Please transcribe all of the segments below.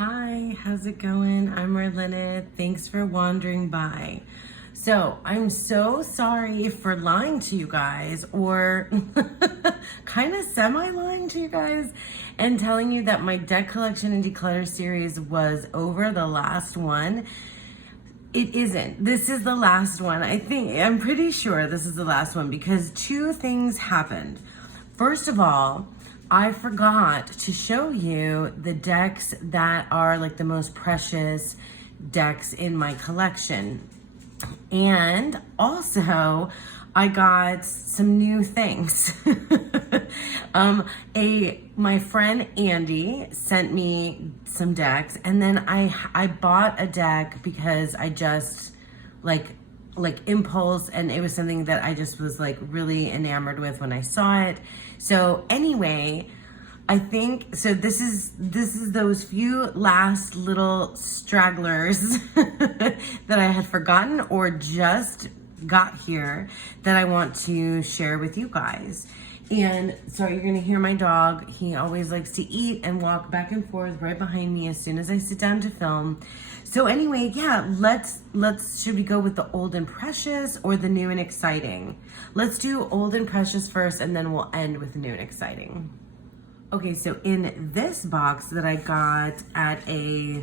Hi, how's it going? I'm Marlena. Thanks for wandering by. So, I'm so sorry for lying to you guys, or kind of semi-lying to you guys, and telling you that my deck collection and declutter series was over, the last one. It isn't. This is the last one. I'm pretty sure this is the last one because two things happened. First of all, I forgot to show you the decks that are like the most precious decks in my collection. And also, I got some new things. My friend Andy sent me some decks, and then I bought a deck because I just like impulse, and it was something that I just was like really enamored with when I saw it. So anyway, I think so this is those few last little stragglers that I had forgotten or just got here that I want to share with you guys. And so you're gonna hear my dog. He always likes to eat and walk back and forth right behind me as soon as I sit down to film. So anyway, yeah, should we go with the old and precious or the new and exciting? Let's do old and precious first, and then we'll end with new and exciting. Okay, so in this box that I got at a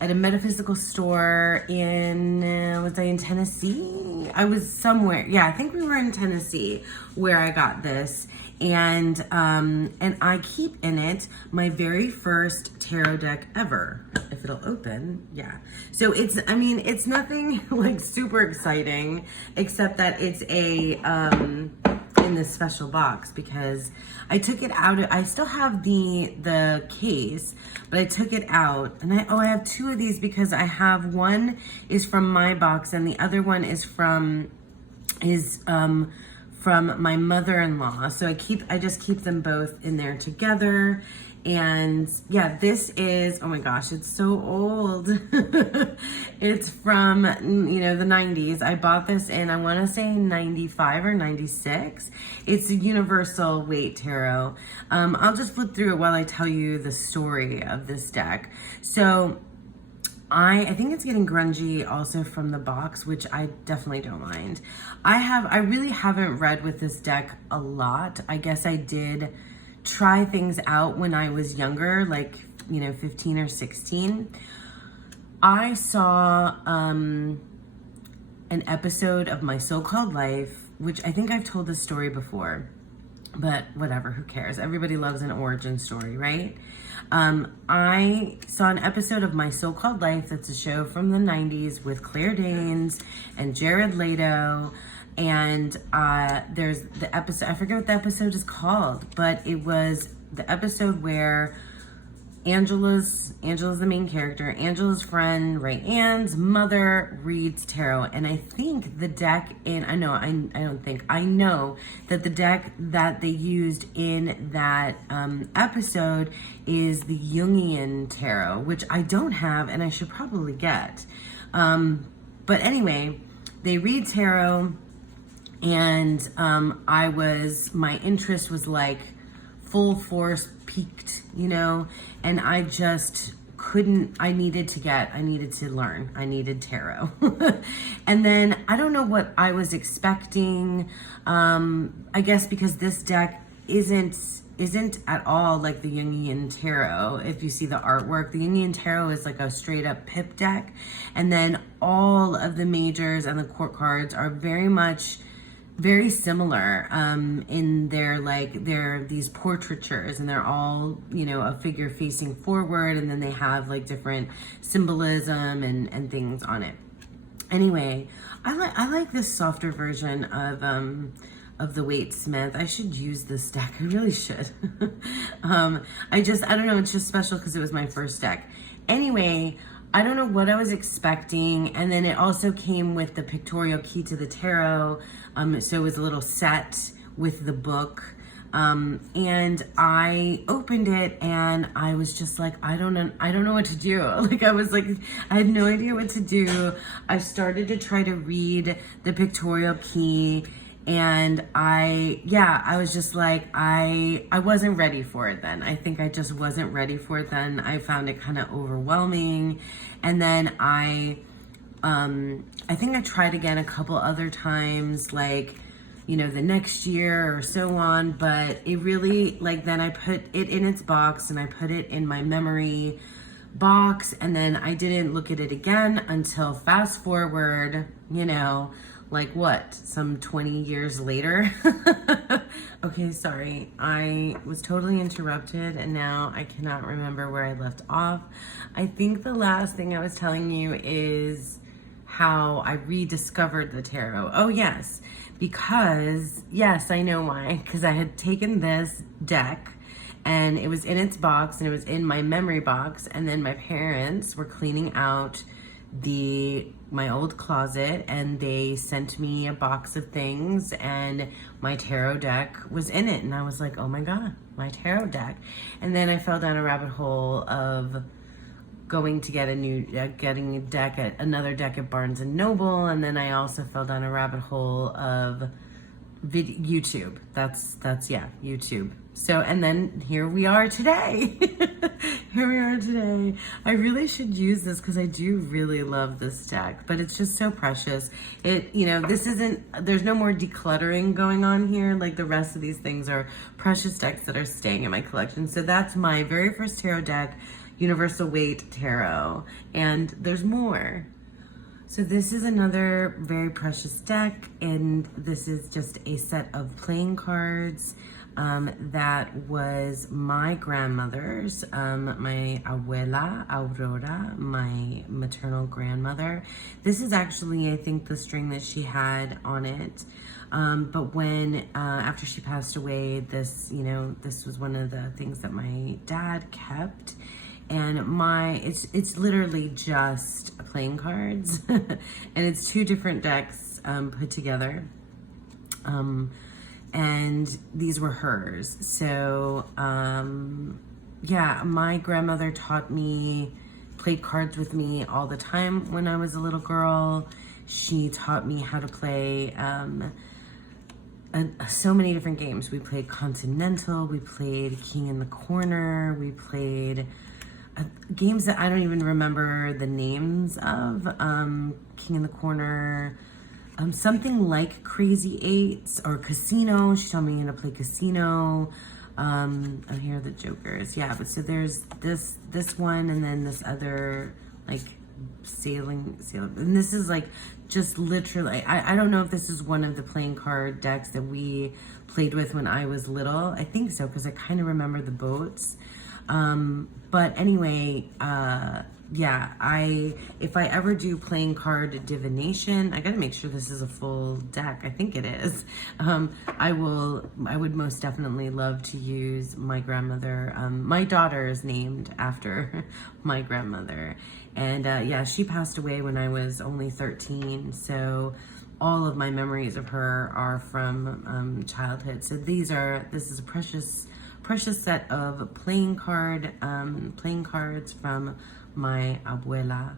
metaphysical store in, was I in Tennessee? I was somewhere. Yeah, I think we were in Tennessee where I got this. And I keep in it my very first tarot deck ever. If it'll open, yeah. So it's nothing like super exciting, except that it's in this special box because I took it out. I still have the case, but I took it out, and I have two of these because I have one is from my box and the other one is from my mother-in-law. So I just keep them both in there together. And yeah, this is, oh my gosh, it's so old. It's from, the 90s. I bought this in, I want to say 95 or 96. It's a universal weight tarot. I'll just flip through it while I tell you the story of this deck. So I think it's getting grungy also from the box, which I definitely don't mind. I really haven't read with this deck a lot. I guess I did try things out when I was younger, like, 15 or 16. I saw an episode of My So-Called Life, which I think I've told this story before, but whatever, who cares? Everybody loves an origin story, right? I saw an episode of My So-Called Life. That's a show from the 90s with Claire Danes and Jared Leto. And there's the episode, I forget what the episode is called, but it was the episode where Angela's the main character. Angela's friend, Ray Ann's mother, reads tarot. And I think the deck I know that the deck that they used in that episode is the Jungian tarot, which I don't have and I should probably get. But anyway, they read tarot. And my interest was like full force peaked, and I just I needed to learn. I needed tarot. And then I don't know what I was expecting. I guess because this deck isn't at all like the Jungian tarot. If you see the artwork, the Jungian tarot is like a straight up pip deck. And then all of the majors and the court cards are very similar in they're these portraitures, and they're all a figure facing forward, and then they have like different symbolism and things on it. Anyway, I like this softer version of the Waite Smith. I should use this deck. I really should. I don't know, it's just special because it was my first deck. Anyway, I don't know what I was expecting, and then it also came with the pictorial key to the tarot, so it was a little set with the book, and I opened it, and I was just like, I don't know what to do. I had no idea what to do. I started to try to read the pictorial key, And I was just like, I wasn't ready for it then. I think I just wasn't ready for it then. I found it kind of overwhelming. And then I think I tried again a couple other times, like, you know, the next year or so on, but it really, like, then I put it in its box and I put it in my memory box, and then I didn't look at it again until fast forward, you know, like what, some 20 years later. Okay, sorry, I was totally interrupted and now I cannot remember where I left off. I think the last thing I was telling you is how I rediscovered the tarot. Oh yes, because, yes, I know why, because I had taken this deck and it was in its box and it was in my memory box, and then my parents were cleaning out my old closet and they sent me a box of things and my tarot deck was in it, and I was like, oh my god, my tarot deck. And then I fell down a rabbit hole of going to get getting a deck at another deck at Barnes and Noble, and then I also fell down a rabbit hole of YouTube. That's YouTube. So, and then here we are today. Here we are today. I really should use this because I do really love this deck, but it's just so precious. There's no more decluttering going on here. Like the rest of these things are precious decks that are staying in my collection. So that's my very first tarot deck, Universal Weight Tarot, and there's more. So this is another very precious deck, and this is just a set of playing cards that was my grandmother's, my abuela Aurora, my maternal grandmother. This is actually, I think, the string that she had on it. But when, after she passed away, this was one of the things that my dad kept. And it's literally just playing cards and it's two different decks put together. And these were hers. So, my grandmother played cards with me all the time when I was a little girl. She taught me how to play so many different games. We played Continental, we played King in the Corner, we played games that I don't even remember the names of. King in the Corner, something like Crazy Eights or Casino. She taught me how to play Casino. Here are the jokers. Yeah, but so there's this one, and then this other, like, sailing, and this is like just literally, I don't know if this is one of the playing card decks that we played with when I was little. I think so, because I kind of remember the boats. But anyway, if I ever do playing card divination, I gotta make sure this is a full deck. I think it is. I would most definitely love to use my grandmother. My daughter is named after my grandmother. And she passed away when I was only 13. So all of my memories of her are from childhood. So this is a precious set of playing cards from my abuela,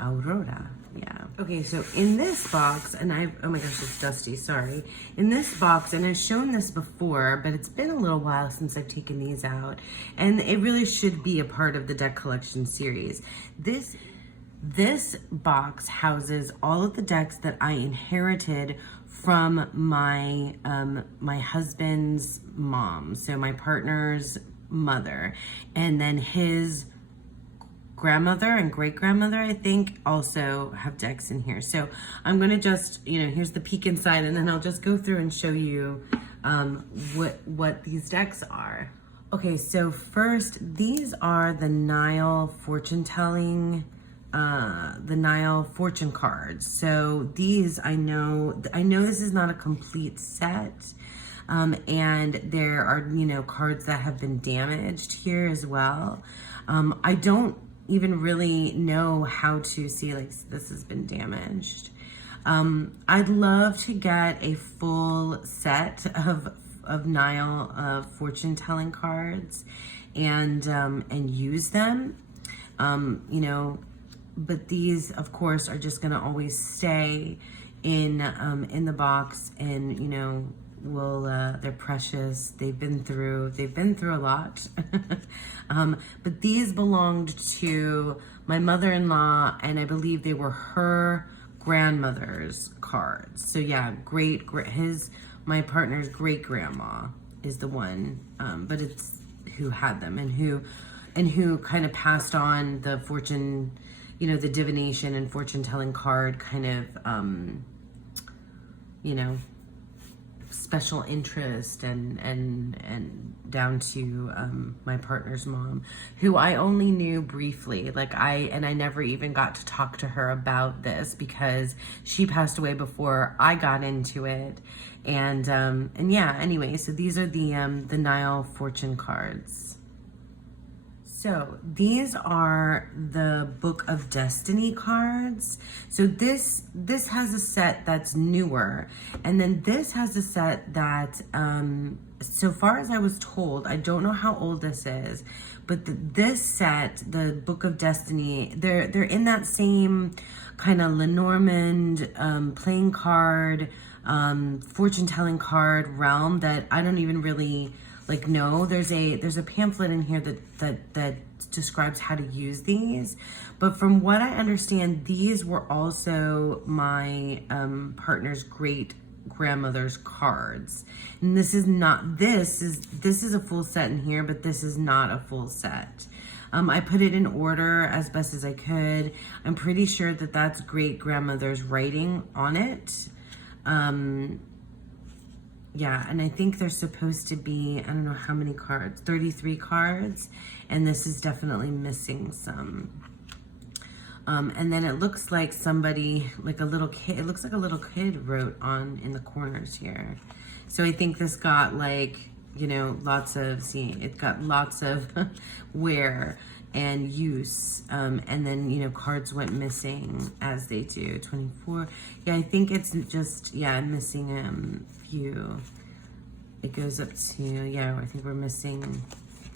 Aurora. Yeah. Okay, so in this box, oh my gosh, it's dusty, sorry. In this box, and I've shown this before, but it's been a little while since I've taken these out, and it really should be a part of the deck collection series. This box houses all of the decks that I inherited from my my husband's mom, so my partner's mother, and then his grandmother and great-grandmother, I think, also have decks in here. So I'm gonna just, here's the peek inside, and then I'll just go through and show you what these decks are. Okay, so first, these are the Nile fortune-telling, the Nile fortune cards. So these, I know this is not a complete set, and there are, cards that have been damaged here as well. I don't even really know how to see, like, this has been damaged. I'd love to get a full set of Nile fortune telling cards and use them, but these, of course, are just going to always stay in the box, and you know, will they're precious. They've been through a lot. But these belonged to my mother-in-law, and I believe they were her grandmother's cards. So yeah, my partner's great grandma is the one, but it's who had them, and who kind of passed on the fortune, you know, the divination and fortune telling card kind of, you know, special interest, and down to my partner's mom, who I only knew briefly. Like I never even got to talk to her about this because she passed away before I got into it. And yeah, anyway, so these are the Nile fortune cards. So these are the Book of Destiny cards. So this has a set that's newer, and then this has a set that, so far as I was told, I don't know how old this is, but this set, the Book of Destiny, they're in that same kind of Lenormand playing card, fortune telling card realm that I don't even really like know. There's a pamphlet in here that describes how to use these, but from what I understand, these were also my partner's great grandmother's cards. And this is a full set in here, but this is not a full set. I put it in order as best as I could. I'm pretty sure that that's great grandmother's writing on it. Yeah, and I think there's supposed to be, I don't know how many cards, 33 cards, and this is definitely missing some. And then it looks like somebody, like a little kid, it looks like a little kid wrote on in the corners here. So I think this got like, you know, it got lots of wear and use. And then, you know, cards went missing as they do. 24. Yeah, I think it's just, yeah, missing few. It goes up to, yeah, I think we're missing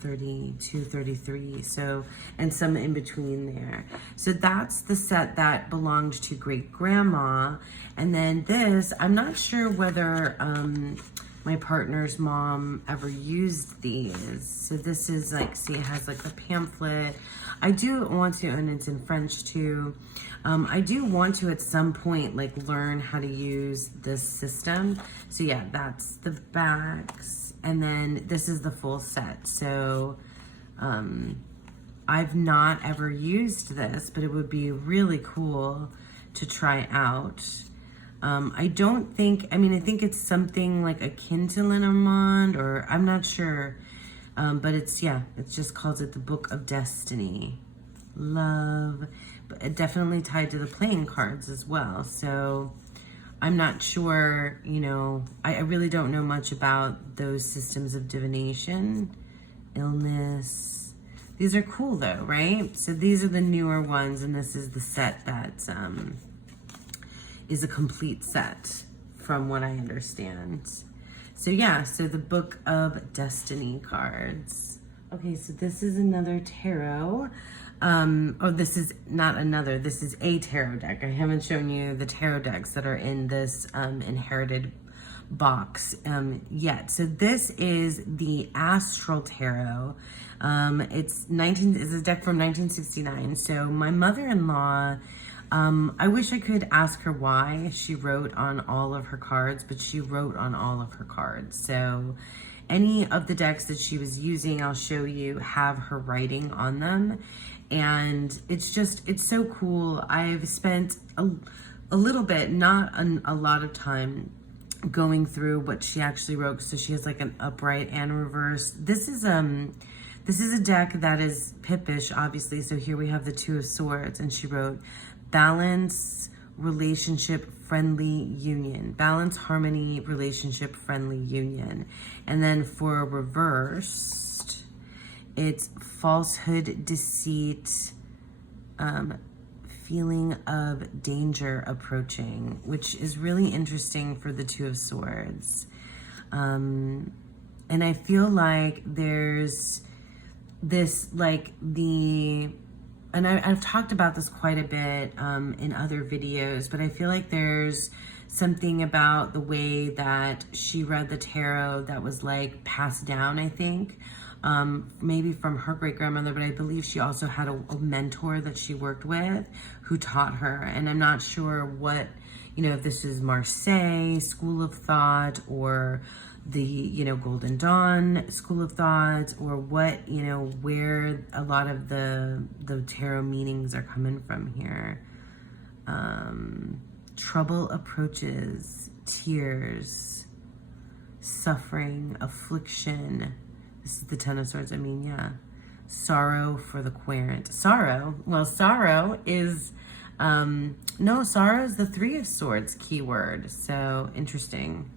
32, 33. So, and some in between there. So that's the set that belonged to great grandma. And then this, I'm not sure whether my partner's mom ever used these. So this is like, see, it has like a pamphlet. I do want to, and it's in French too. I do want to at some point like learn how to use this system. So yeah, that's the backs. And then this is the full set. So I've not ever used this, but it would be really cool to try out. I think it's something like akin to Lenormand, or I'm not sure. But it's just calls it the Book of Destiny. Love, but it definitely tied to the playing cards as well. So I'm not sure, you know, I really don't know much about those systems of divination. Illness. These are cool though, right? So these are the newer ones, and this is the set that is a complete set from what I understand. So yeah, so the Book of Destiny cards. Okay, so this is another tarot. This is not another, this is a tarot deck. I haven't shown you the tarot decks that are in this inherited box yet. So this is the Astral Tarot. It's a deck from 1969. So my mother-in-law, I wish I could ask her why she wrote on all of her cards, but she wrote on all of her cards. So any of the decks that she was using, I'll show you, have her writing on them. And it's so cool. I've spent a little bit, not a lot of time, going through what she actually wrote. So she has like an upright and reverse. This is a deck that is Pippish, obviously. So here we have the Two of Swords, and she wrote balance, relationship, friendly union. Balance, harmony, relationship, friendly union. And then for reversed, it's falsehood, deceit, feeling of danger approaching, which is really interesting for the Two of Swords. And I feel like there's this, like, the and I've talked about this quite a bit in other videos, but I feel like there's something about the way that she read the tarot that was like passed down, I think, maybe from her great grandmother, but I believe she also had a mentor that she worked with who taught her. And I'm not sure what, you know, if this is Marseille School of Thought or the, you know, Golden Dawn School of Thought, or what, you know, where a lot of the tarot meanings are coming from here. Trouble approaches, tears, suffering, affliction. This is the Ten of Swords. I mean, yeah. Sorrow for the querent. Sorrow. Well, sorrow is, no, sorrow is the Three of Swords keyword. So interesting.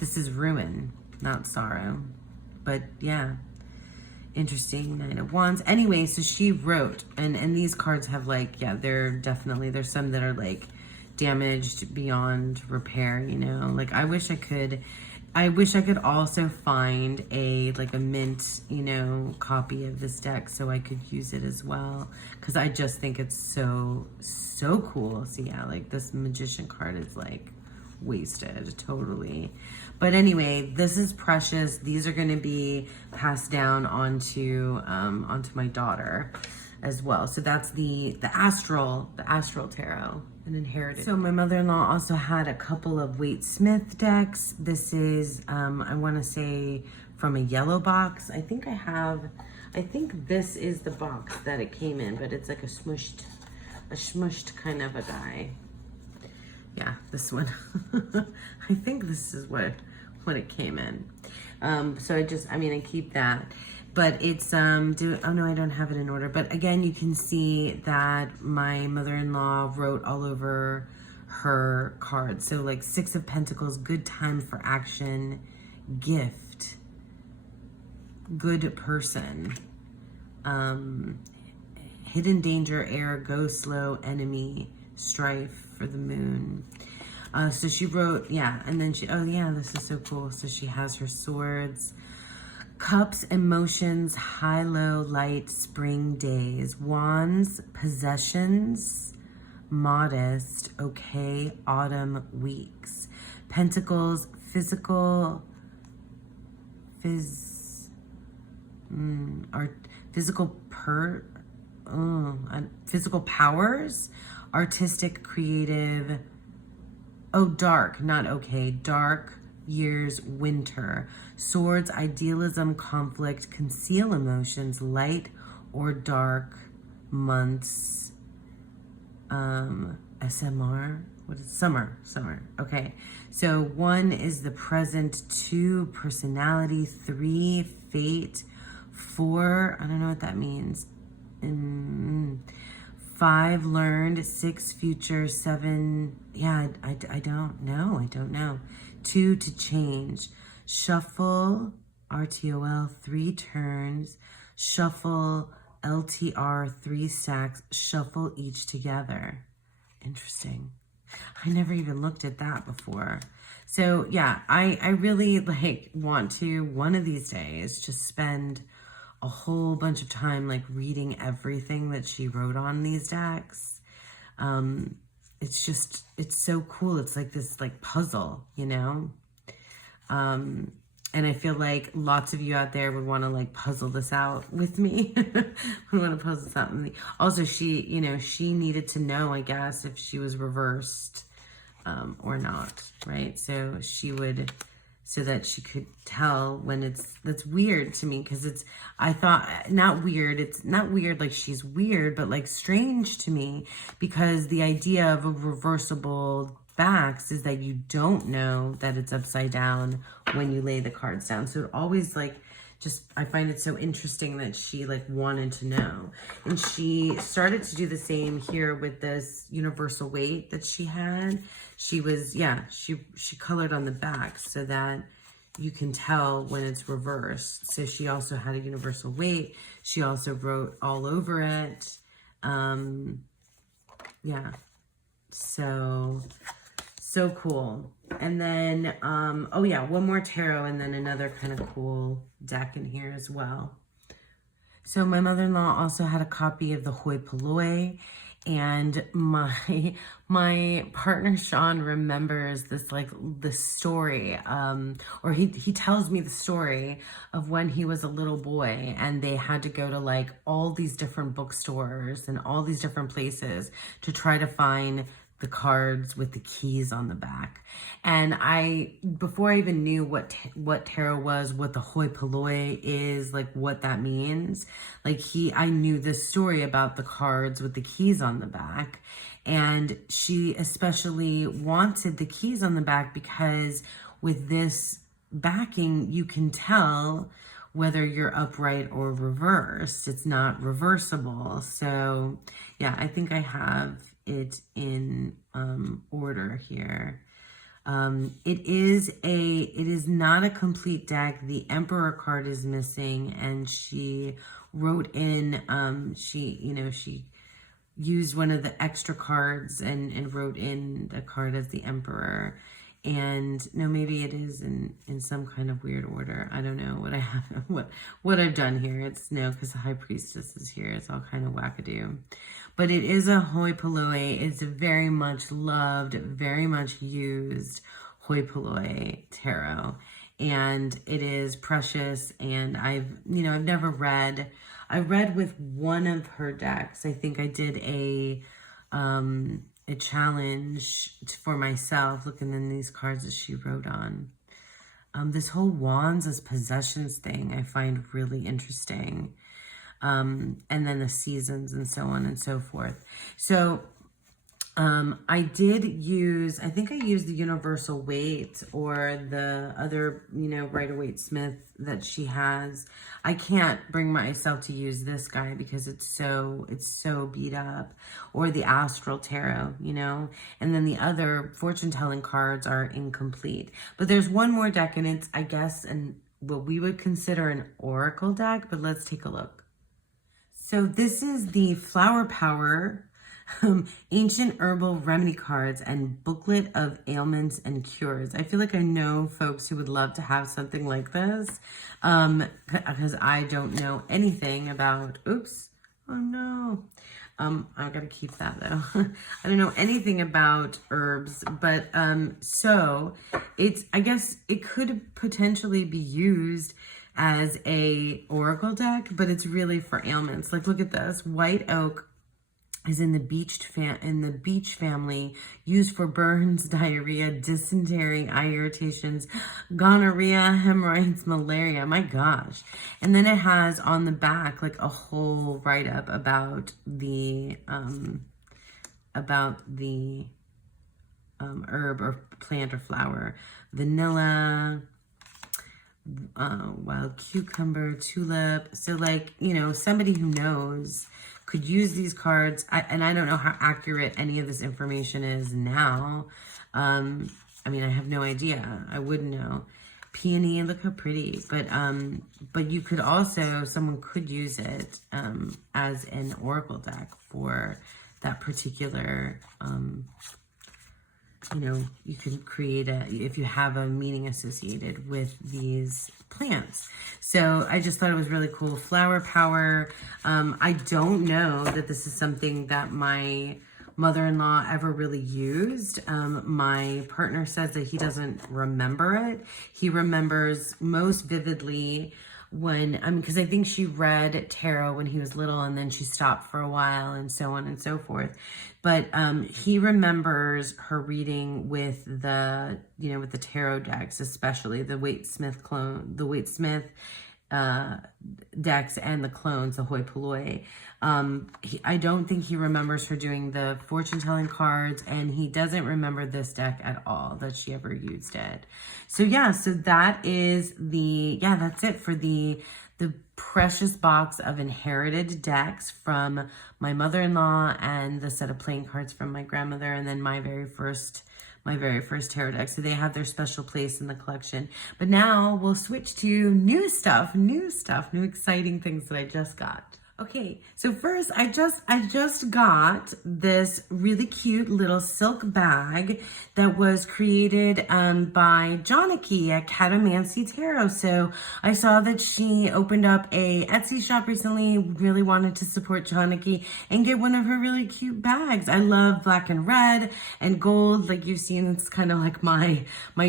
This is ruin, not sorrow. But yeah, interesting. Nine of Wands. Anyway, so she wrote, and these cards have like, yeah, there's some that are like damaged beyond repair, you know. Like I wish I could also find a mint, you know, copy of this deck so I could use it as well, because I just think it's so cool. So yeah, like this Magician card is like wasted totally. But anyway, this is precious. These are going to be passed down onto my daughter as well. So that's the Astral Tarot, an inherited. So my mother-in-law also had a couple of Waite Smith decks. This is I want to say from a yellow box. I think this is the box that it came in, but it's like a smushed kind of a guy. Yeah, this one. I think this is what it came in. So I keep that. But it's, oh no, I don't have it in order. But again, you can see that my mother-in-law wrote all over her cards. So like Six of Pentacles, good time for action, gift, good person, hidden danger, air, go slow, enemy, strife for the moon. So she wrote, yeah, and then oh yeah, this is so cool. So she has her swords, cups, emotions, high, low, light, spring days, wands, possessions, modest, okay, autumn, weeks, pentacles, physical, physical powers, artistic, creative, dark, not okay, dark, years, winter, swords, idealism, conflict, conceal emotions, light or dark, months, SMR, what is summer, okay. So 1 is the present, 2, personality, 3, fate, 4, I don't know what that means, 5, learned, 6, future, 7, yeah, I don't know. 2, to change, shuffle, RTOL, 3 turns, shuffle, LTR, 3 stacks, shuffle each together. Interesting. I never even looked at that before. So yeah, I really want to one of these days just spend a whole bunch of time reading everything that she wrote on these decks. It's so cool. It's like this puzzle, you know? And I feel like lots of you out there would want to puzzle this out with me. We want to puzzle this out with me. Also, she needed to know, I guess, if she was reversed or not, right? So so that she could tell when that's weird to me, because I thought, not weird, it's not weird like she's weird, but strange to me, because the idea of a reversible backs is that you don't know that it's upside down when you lay the cards down. So it always I find it so interesting that she wanted to know. And she started to do the same here with this universal weight that she had. She was, she colored on the back so that you can tell when it's reversed. So she also had a universal weight. She also wrote all over it. Yeah. So cool. And then, oh yeah, one more tarot and then another kind of cool deck in here as well. So my mother-in-law also had a copy of the Hoi Polloi, and my partner Sean remembers this, like, the story, or he tells me the story of when he was a little boy and they had to go to like all these different bookstores and all these different places to try to find the cards with the keys on the back. And before I even knew what tarot was, what the Hoi Polloi is, like what that means, like I knew this story about the cards with the keys on the back. And she especially wanted the keys on the back because with this backing, you can tell whether you're upright or reversed. It's not reversible. So yeah, I think I have it in order here. It is not a complete deck. The Emperor card is missing, and she wrote in, she used one of the extra cards and wrote in the card as the Emperor. And no, maybe it is in some kind of weird order. I don't know what I have, what I've done here. It's no, because the High Priestess is here. It's all kind of wackadoo. But it is a Hoi Polloi. It's a very much loved, very much used Hoi Polloi Tarot. And it is precious. And I've never read. I read with one of her decks. I think I did a challenge for myself, looking in these cards that she wrote on. This whole wands as possessions thing I find really interesting. And then the seasons and so on and so forth. So I think I used the universal weight or the other, Rider-Waite Smith that she has. I can't bring myself to use this guy because it's so beat up, or the Astral Tarot, and then the other fortune telling cards are incomplete. But there's one more deck, and it's, I guess, what we would consider an oracle deck, but let's take a look. So this is the Flower Power Ancient Herbal Remedy Cards and Booklet of Ailments and Cures. I feel like I know folks who would love to have something like this, because I don't know anything about, oops, oh no. I gotta keep that though. I don't know anything about herbs, but so I guess it could potentially be used as a oracle deck, but it's really for ailments. Like, look at this. White oak is in the beech family, used for burns, diarrhea, dysentery, eye irritations, gonorrhea, hemorrhoids, malaria. My gosh. And then it has on the back like a whole write-up about the herb or plant or flower. Vanilla, wild cucumber, tulip. So like, somebody who knows could use these cards. And I don't know how accurate any of this information is now. I mean, I have no idea. I wouldn't know. Peony, look how pretty. But you could also, someone could use it as an oracle deck for that particular, you can create if you have a meaning associated with these plants. So I just thought it was really cool. Flower Power. I don't know that this is something that my mother-in-law ever really used. My partner says that he doesn't remember it. He remembers most vividly because I think she read tarot when he was little and then she stopped for a while and so on and so forth. But he remembers her reading with the tarot decks, especially the Waite Smith decks and the clones, the Hoi Polloi. I don't think he remembers her doing the fortune telling cards, and he doesn't remember this deck at all, that she ever used it. So yeah, so that is that's it for the precious box of inherited decks from my mother-in-law and the set of playing cards from my grandmother, and then my very first tarot deck. So they have their special place in the collection. But now we'll switch to new stuff, new exciting things that I just got. Okay, so first I just got this really cute little silk bag that was created by Johniki at Catamancy Tarot. So I saw that she opened up a Etsy shop recently, really wanted to support Johniki and get one of her really cute bags. I love black and red and gold, like you've seen, it's kind of like my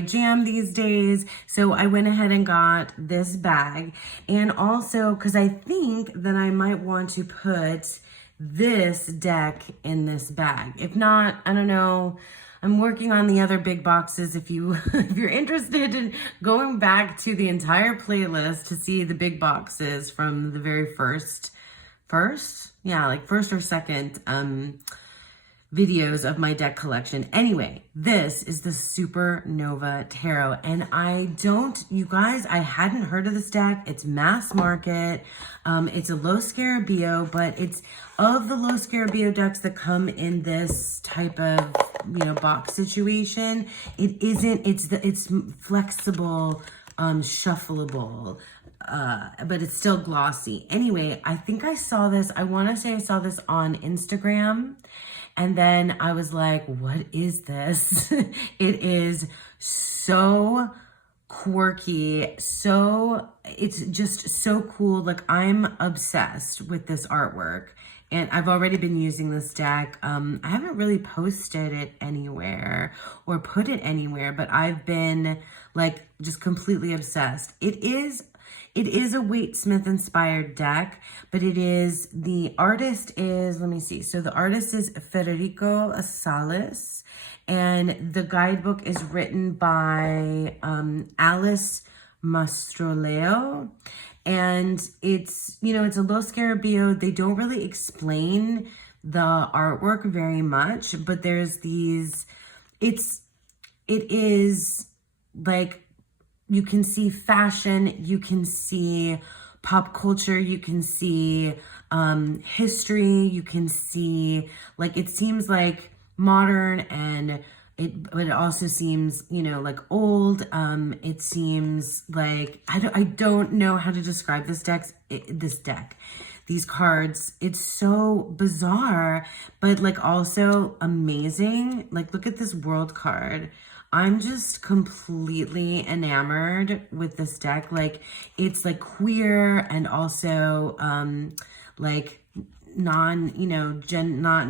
jam these days. So I went ahead and got this bag, and also because I think that I might want to put this deck in this bag. If not, I don't know. I'm working on the other big boxes. If you're interested in going back to the entire playlist to see the big boxes from the very first, yeah, like first or second videos of my deck collection. Anyway, this is the Supernova Tarot, and you guys, I hadn't heard of this deck. It's mass market. It's a low Scarabeo, but it's of the low Scarabeo decks that come in this type of, box situation. It's flexible, shuffleable, but it's still glossy. Anyway, I think I saw this, I want to say I saw this on Instagram. And then I was like, what is this? It is so quirky. It's just so cool. Like, I'm obsessed with this artwork. And I've already been using this deck. I haven't really posted it anywhere or put it anywhere, but I've been like just completely obsessed. It is a Waite Smith inspired deck, but the artist is, let me see. So the artist is Federico Salas, and the guidebook is written by Alice Mastroleo. And it's a low Scarabeo. They don't really explain the artwork very much, but there's it is like, you can see fashion, you can see pop culture, you can see history, you can see, like, it seems like modern, but it also seems, like old. It seems like, I don't know how to describe this deck, these cards. It's so bizarre, but like also amazing. Like, look at this world card. I'm just completely enamored with this deck. Like, it's like queer and also like not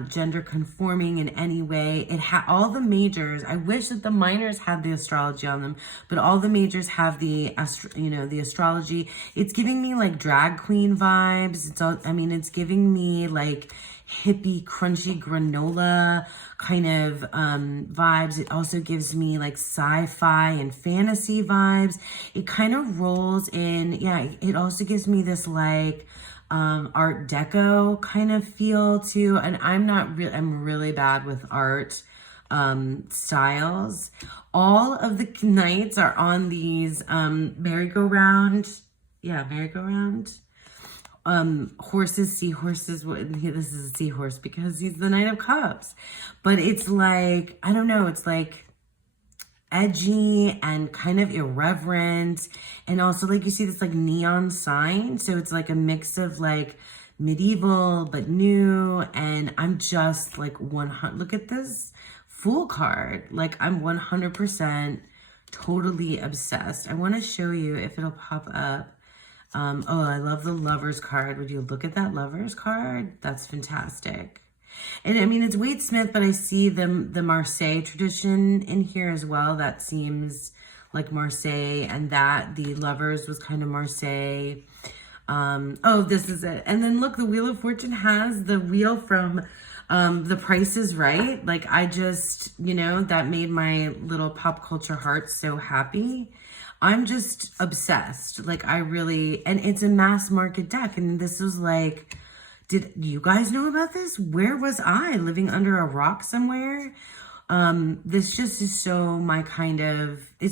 gender conforming in any way. It all the majors. I wish that the minors had the astrology on them, but all the majors have the astrology. It's giving me like drag queen vibes. It's giving me like hippie, crunchy granola kind of vibes. It also gives me like sci-fi and fantasy vibes. It kind of rolls in. Yeah, it also gives me this like art deco kind of feel too. And I'm really bad with art styles. All of the knights are on these merry-go-round. Horses, seahorses. This is a seahorse because he's the Knight of Cups. But it's like, I don't know, it's like edgy and kind of irreverent. And also, like, you see this like neon sign. So it's like a mix of like medieval but new. And I'm just like 100. Look at this Fool card. Like, I'm 100% totally obsessed. I want to show you if it'll pop up. I love the Lovers card. Would you look at that Lovers card? That's fantastic. And it's Waite Smith, but I see the Marseille tradition in here as well. That seems like Marseille, and that the Lovers was kind of Marseille. This is it. And then look, the Wheel of Fortune has the wheel from The Price is Right. Like, I just, that made my little pop culture heart so happy. I'm just obsessed. Like, and it's a mass market deck. And this was like, did you guys know about this? Where was I? Living under a rock somewhere? This just is so my kind of, it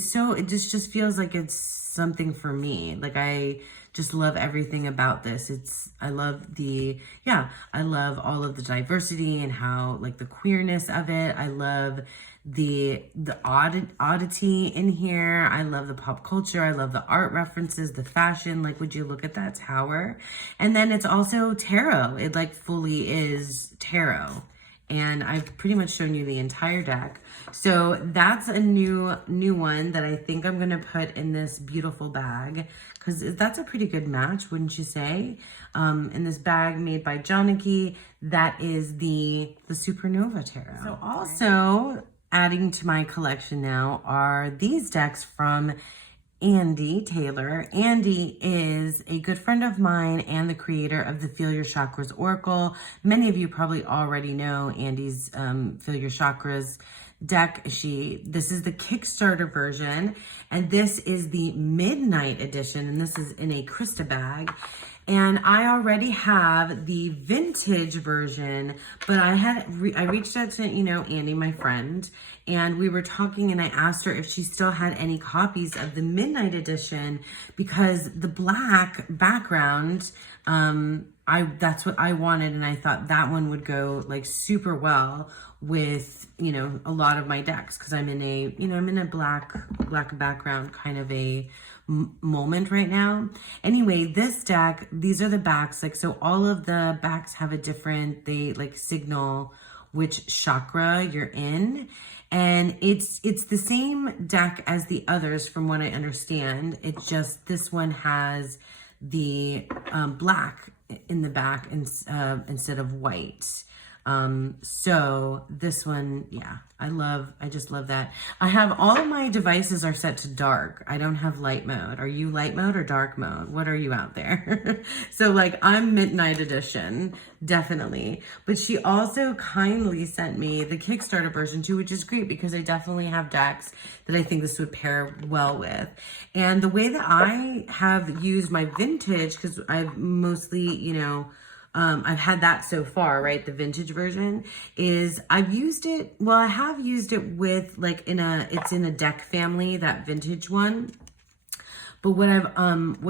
just feels like it's something for me. Like, I just love everything about this. I love I love all of the diversity and how, like, the queerness of it. I love the oddity in here. I love the pop culture. I love the art references, the fashion. Like, would you look at that tower? And then it's also tarot. It like fully is tarot. And I've pretty much shown you the entire deck. So that's a new one that I think I'm going to put in this beautiful bag, because that's a pretty good match, wouldn't you say? In this bag made by Joniki, that is the Supernova Tarot. So also adding to my collection now are these decks from Andy Taylor. Andy is a good friend of mine and the creator of the Feel Your Chakras Oracle. Many of you probably already know Andy's Feel Your Chakras deck. This is the Kickstarter version, and this is the Midnight edition, and this is in a Krista bag. And I already have the vintage version, but I reached out to, Andy, my friend, and we were talking, and I asked her if she still had any copies of the Midnight edition, because the black background, that's what I wanted, and I thought that one would go like super well with, a lot of my decks, because I'm in a black background kind of a moment right now. Anyway, this deck, these are the backs, like, so all of the backs have a different, they like signal which chakra you're in, and it's the same deck as the others from what I understand. It's just this one has the black in the back instead of white. So this one, I just love that. I have all of my devices are set to dark. I don't have light mode. Are you light mode or dark mode? What are you out there? So like, I'm Midnight edition, definitely. But she also kindly sent me the Kickstarter version too, which is great, because I definitely have decks that I think this would pair well with. And the way that I have used my vintage, because I've mostly, I've had that so far, right? The vintage version is I have used it with like it's in a deck family, that vintage one. But what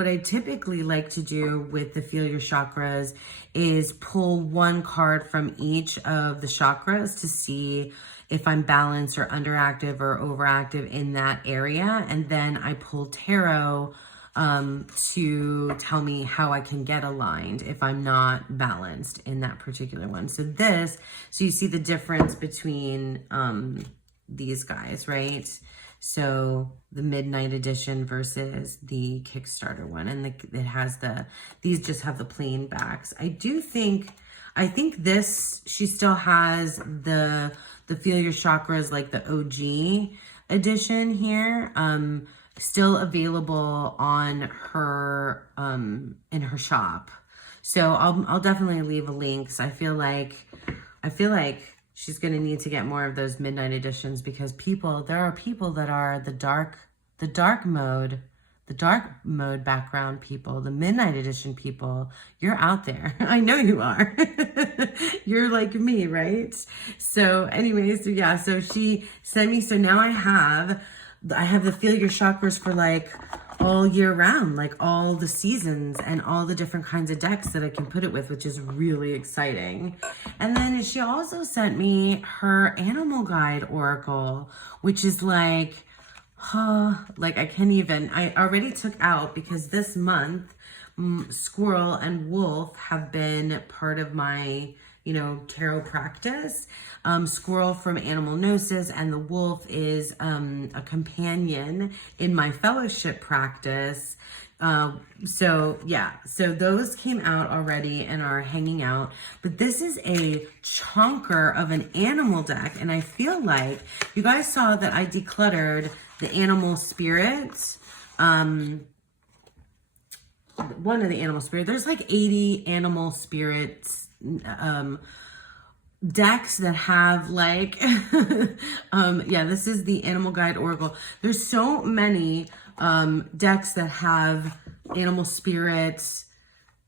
I typically like to do with the Feel Your Chakras is pull one card from each of the chakras to see if I'm balanced or underactive or overactive in that area. And then I pull tarot to tell me how I can get aligned if I'm not balanced in that particular one. So you see the difference between these guys, right? So the Midnight edition versus the Kickstarter one, and it has these just have the plain backs. I think this, she still has the Feel Your Chakras, like the OG edition here, still available on her in her shop. So I'll definitely leave a link. So I feel like she's gonna need to get more of those Midnight editions, because there are people that are the dark mode background people, the Midnight edition people. You're out there. I know you are. You're like me, right? So anyways, so she sent me, so now I have the Feel Your Chakras for like all year round, like all the seasons and all the different kinds of decks that I can put it with, which is really exciting. And then she also sent me her Animal Guide Oracle, which is like I already took out, because this month squirrel and wolf have been part of my tarot practice. Squirrel from Animal Gnosis, and the wolf is a companion in my fellowship practice. So those came out already and are hanging out. But this is a chunker of an animal deck, and I feel like you guys saw that I decluttered the animal spirits. One of the animal spirits. There's like 80 animal spirits decks that have like this is the Animal Guide Oracle. There's so many decks that have animal spirits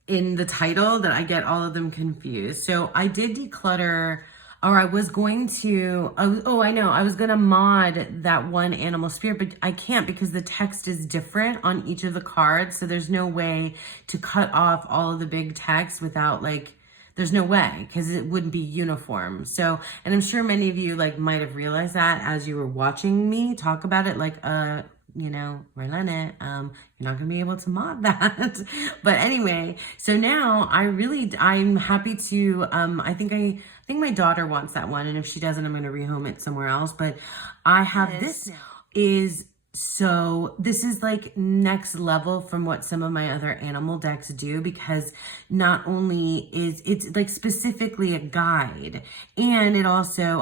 in the title that I get all of them confused. So I did declutter Or I was going to, oh, I know, I was going to mod that one animal spirit, but I can't because the text is different on each of the cards. So there's no way to cut off all of the big text without like, there's no way because it wouldn't be uniform. So, and I'm sure many of you like might have realized that as you were watching me talk about it, like, you know, Renette, you're not gonna be able to mod that. But anyway, so now I'm happy to, I think my daughter wants that one. And if she doesn't, I'm gonna rehome it somewhere else. But I have this this is like next level from what some of my other animal decks do, because not only is it's like specifically a guide, and it also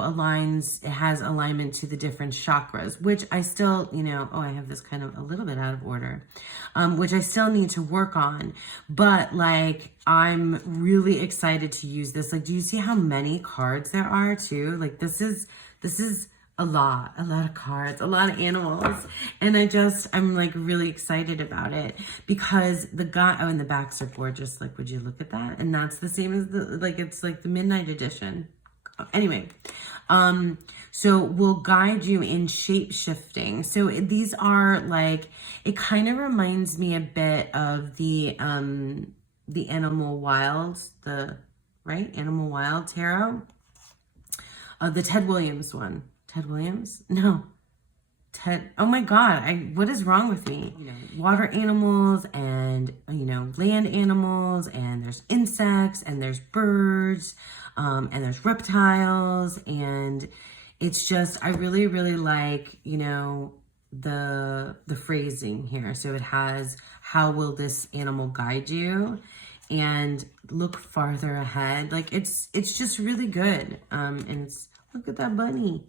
it has alignment to the different chakras, which I still, you know, I have this kind of a little bit out of order, which I still need to work on. But like, I'm really excited to use this. Like, do you see how many cards there are too? Like, this is a lot of cards, a lot of animals. And I'm like really excited about it because and the backs are gorgeous. Like, would you look at that? And that's the same as it's like the midnight edition. Anyway, so we'll guide you in shape shifting. So these are like, it kind of reminds me a bit of the Animal Wild, Animal Wild Tarot, the Ted Williams one. Ted Williams? No. Oh my God. What is wrong with me? You know, water animals and, you know, land animals, and there's insects and there's birds, and there's reptiles. And it's just, I really, really like, you know, the phrasing here. So it has, how will this animal guide you? And look farther ahead. Like it's just really good. And look at that bunny.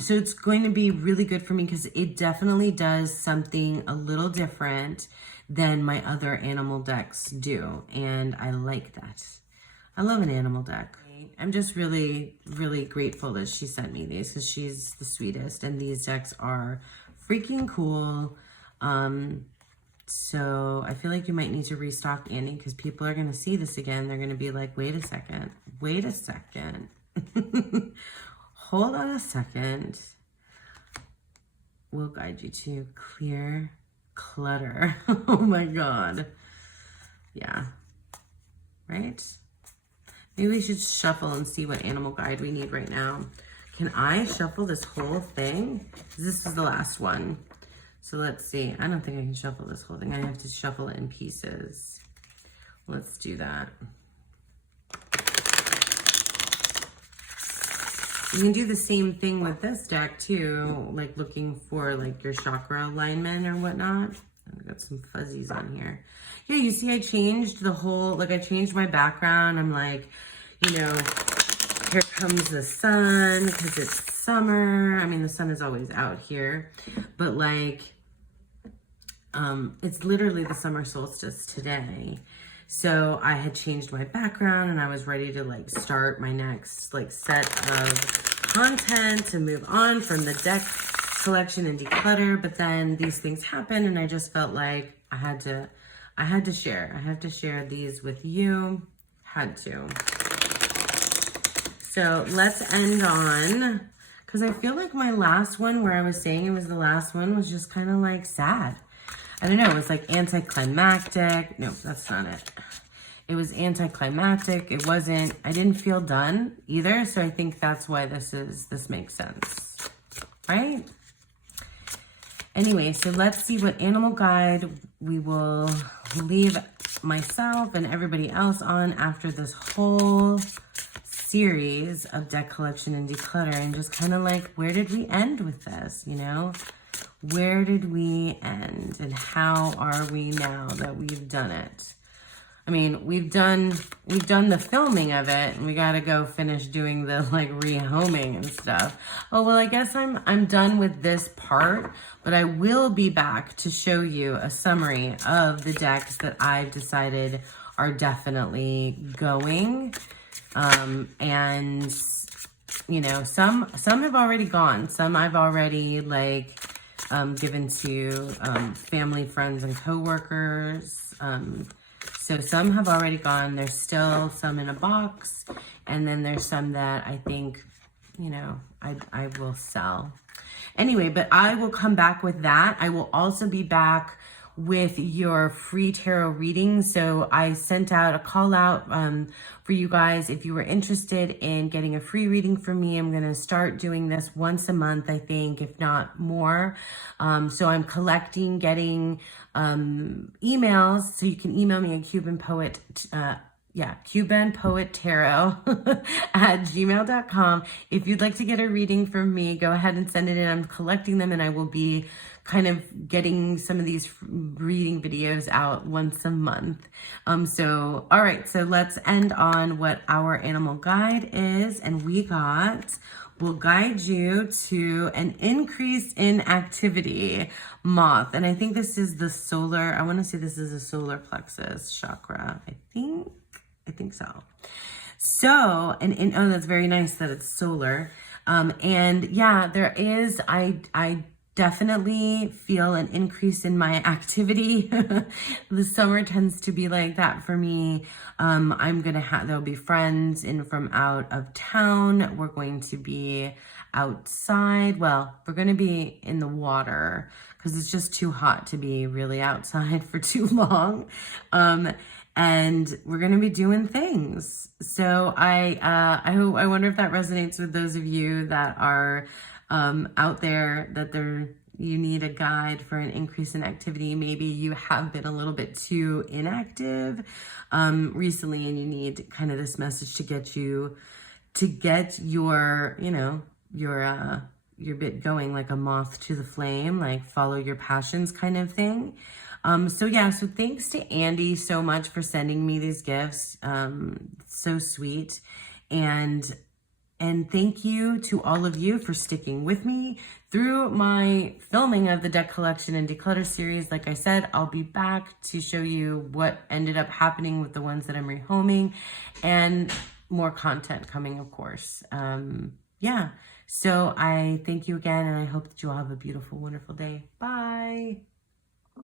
So it's going to be really good for me because it definitely does something a little different than my other animal decks do. And I like that. I love an animal deck. I'm just really, really grateful that she sent me these because she's the sweetest. And these decks are freaking cool. So I feel like you might need to restock, Andy, because people are going to see this again. They're going to be like, wait a second. Hold on a second. We'll guide you to clear clutter. Oh my God. Yeah. Right? Maybe we should shuffle and see what animal guide we need right now. Can I shuffle this whole thing? This is the last one. So let's see. I don't think I can shuffle this whole thing. I have to shuffle it in pieces. Let's do that. You can do the same thing with this deck too, like looking for like your chakra alignment or whatnot. I've got some fuzzies on here. Yeah, you see I changed the whole, like I changed my background. I'm like, you know, here comes the sun because it's summer. I mean, the sun is always out here, but like, it's literally the summer solstice today. So I had changed my background and I was ready to like start my next like set of content to move on from the deck collection and declutter. But then these things happen and I just felt like I had to share. I have to share these with you. Had to. So let's end on, because I feel like my last one where I was saying it was the last one was just kind of like sad. I don't know, it was like anticlimactic. No, that's not it. It was anticlimactic. It wasn't, I didn't feel done either. So I think that's why this makes sense, right? Anyway, so let's see what animal guide we will leave myself and everybody else on after this whole series of deck collection and declutter, and just kind of like, where did we end with this, you know? Where did we end and how are we now that we've done it? I mean, we've done the filming of it and we got to go finish doing the like rehoming and stuff. Oh, well, I guess I'm done with this part, but I will be back to show you a summary of the decks that I've decided are definitely going. And you know, some have already gone. Some I've already like given to family, friends, and coworkers. So So some have already gone. There's still some in a box. And then there's some that I think, you know, I will sell. Anyway, but I will come back with that. I will also be back with your free tarot reading. So I sent out a call out for you guys. If you were interested in getting a free reading from me, I'm going to start doing this once a month, I think, if not more. So I'm getting emails. So you can email me at Cuban Poet Tarot at gmail.com. If you'd like to get a reading from me, go ahead and send it in. I'm collecting them, and I will be kind of getting some of these reading videos out once a month. So, all right, so let's end on what our animal guide is. And we will guide you to an increase in activity, moth. And I think this is the solar, I want to say this is a solar plexus chakra, I think so. So, and oh, that's very nice that it's solar. And yeah, there is, I definitely feel an increase in my activity. The summer tends to be like that for me. There'll be friends in from out of town. We're going to be outside. Well, we're going to be in the water because it's just too hot to be really outside for too long. And we're going to be doing things. So I wonder if that resonates with those of you that are out there, that you need a guide for an increase in activity. Maybe you have been a little bit too inactive recently, and you need kind of this message to get your bit going, like a moth to the flame, like follow your passions kind of thing. So thanks to Andy so much for sending me these gifts. So sweet. And thank you to all of you for sticking with me through my filming of the deck collection and declutter series. Like I said, I'll be back to show you what ended up happening with the ones that I'm rehoming, and more content coming, of course. So I thank you again, and I hope that you all have a beautiful, wonderful day. Bye.